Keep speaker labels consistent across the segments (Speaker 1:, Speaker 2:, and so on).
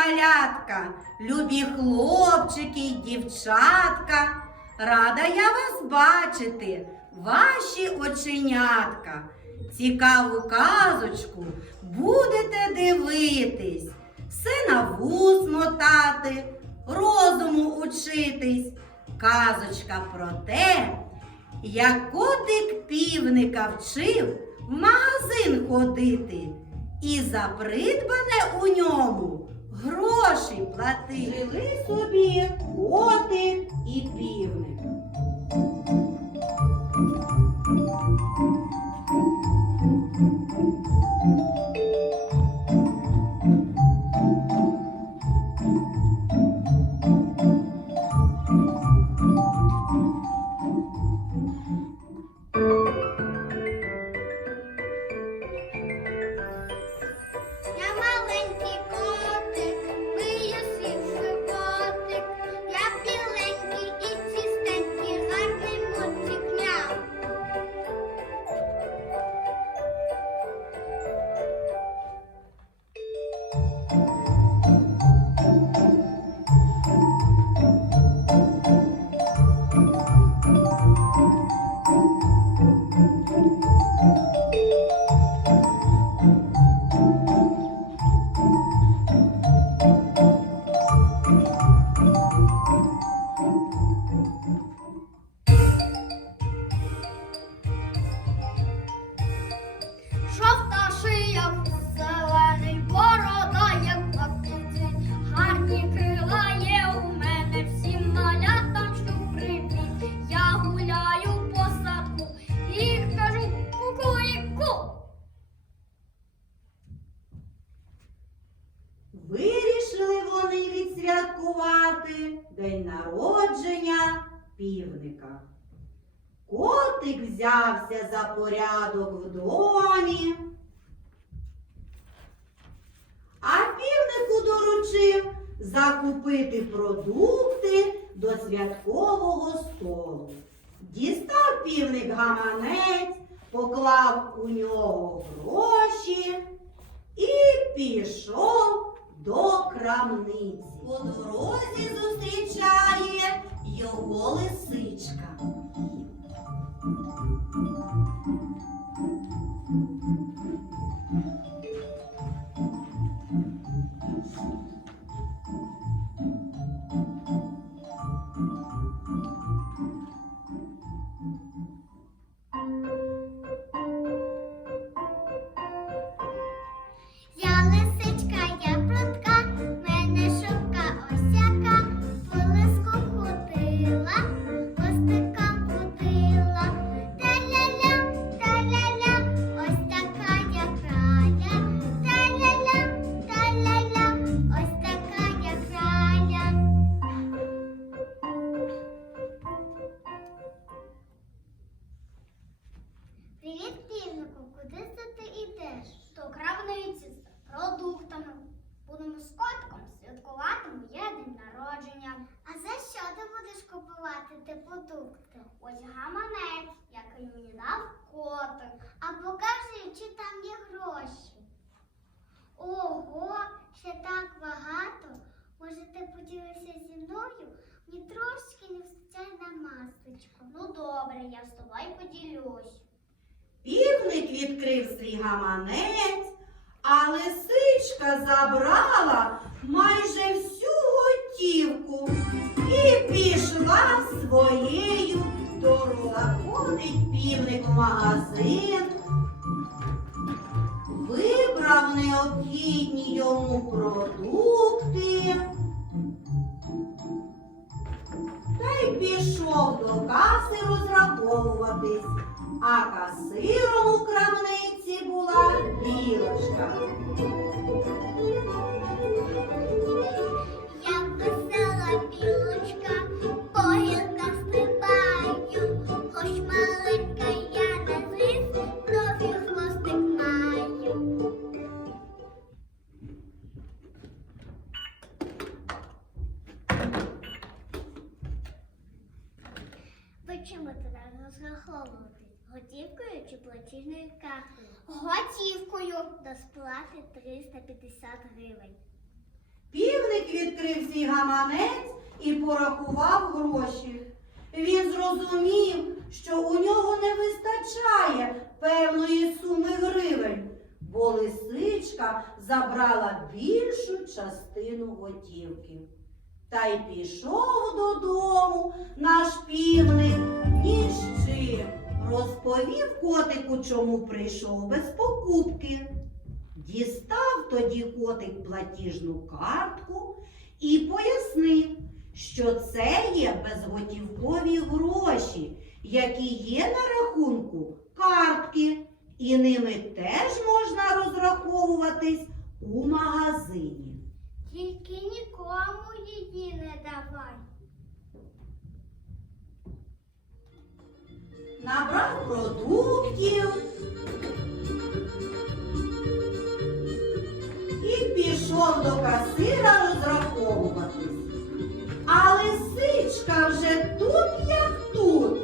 Speaker 1: малятка, любі хлопчики й дівчатка. Рада я вас бачити, ваші оченятка. Цікаву казочку будете дивитись, все на мотати, розуму учитись. Казочка про те, як котик півника вчив в магазин ходити і за придбане у ньому гроші плати. Жили собі котик і півник. День народження півника. Котик взявся за порядок в домі, а півнику доручив закупити продукти до святкового столу. Дістав півник гаманець, поклав у нього гроші і пішов до крамниці. По дорозі зустрічає його лисичка.
Speaker 2: Продукти? Ось гаманець, який мені дав котик. А покажи, чи там є гроші. Ого, ще так багато. Може, ти поділишся зі мною? Мені трошки не вистачає на масочку. Ну добре, я з тобою поділюсь.
Speaker 1: Півник відкрив свій гаманець, а лисичка забрала майже всю готівку і пішла своєю дорогою. Заходить півник в магазин, вибрав необхідні йому продукти. Та й пішов до каси розраховуватись, а касиром у крамниці була білочка.
Speaker 2: Ви чим будете розраховувати? Готівкою чи платіжною карткою? Готівкою. До сплати 350 гривень.
Speaker 1: Півник відкрив свій гаманець і порахував гроші. Він зрозумів, що у нього не вистачає певної суми гривень, бо лисичка забрала більшу частину готівки. Та й пішов додому наш півник. Розповів котику, чому прийшов без покупки. Дістав тоді котик платіжну картку і пояснив, що це є безготівкові гроші, які є на рахунку картки, і ними теж можна розраховуватись у магазині.
Speaker 2: Тільки нікому її не давай.
Speaker 1: Продуктів і пішов до касира розраховуватись. А лисичка вже тут як тут.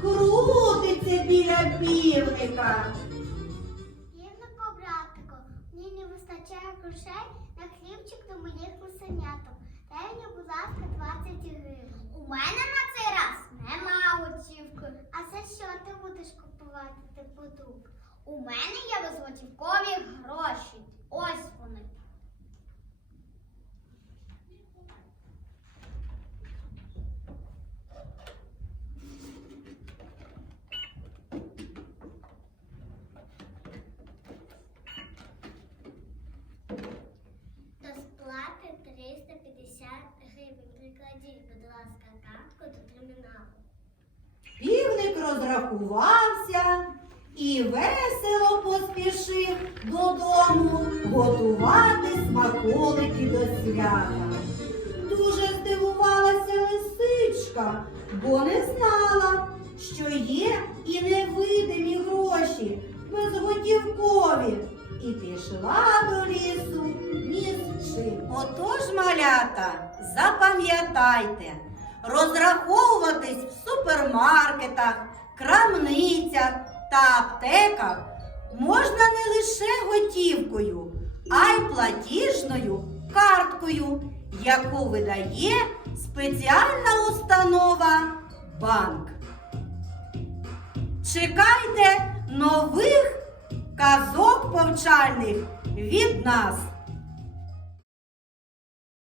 Speaker 1: Крутиться біля півника.
Speaker 2: Півнику, братику, мені не вистачає грошей на хлібчик до моїх лисеняток. Дай мені, будь ласка, 20 гривень. У мене на цей раз нема готівки. А за що ти будеш купувати ти продукт? У мене є безготівкові гроші. Ось вони. До сплати 350 гривень. Прикладіть, будь ласка, картку до терміналу.
Speaker 1: Розрахувався і весело поспішив додому готувати смаколики до свята. Дуже здивувалася лисичка, бо не знала, що є і невидимі гроші, безготівкові, і пішла до лісу ні з чим. Отож, малята, запам'ятайте, розраховуватись в супермаркетах, крамницях та аптеках можна не лише готівкою, а й платіжною карткою, яку видає спеціальна установа банк. Чекайте нових казок повчальних від нас.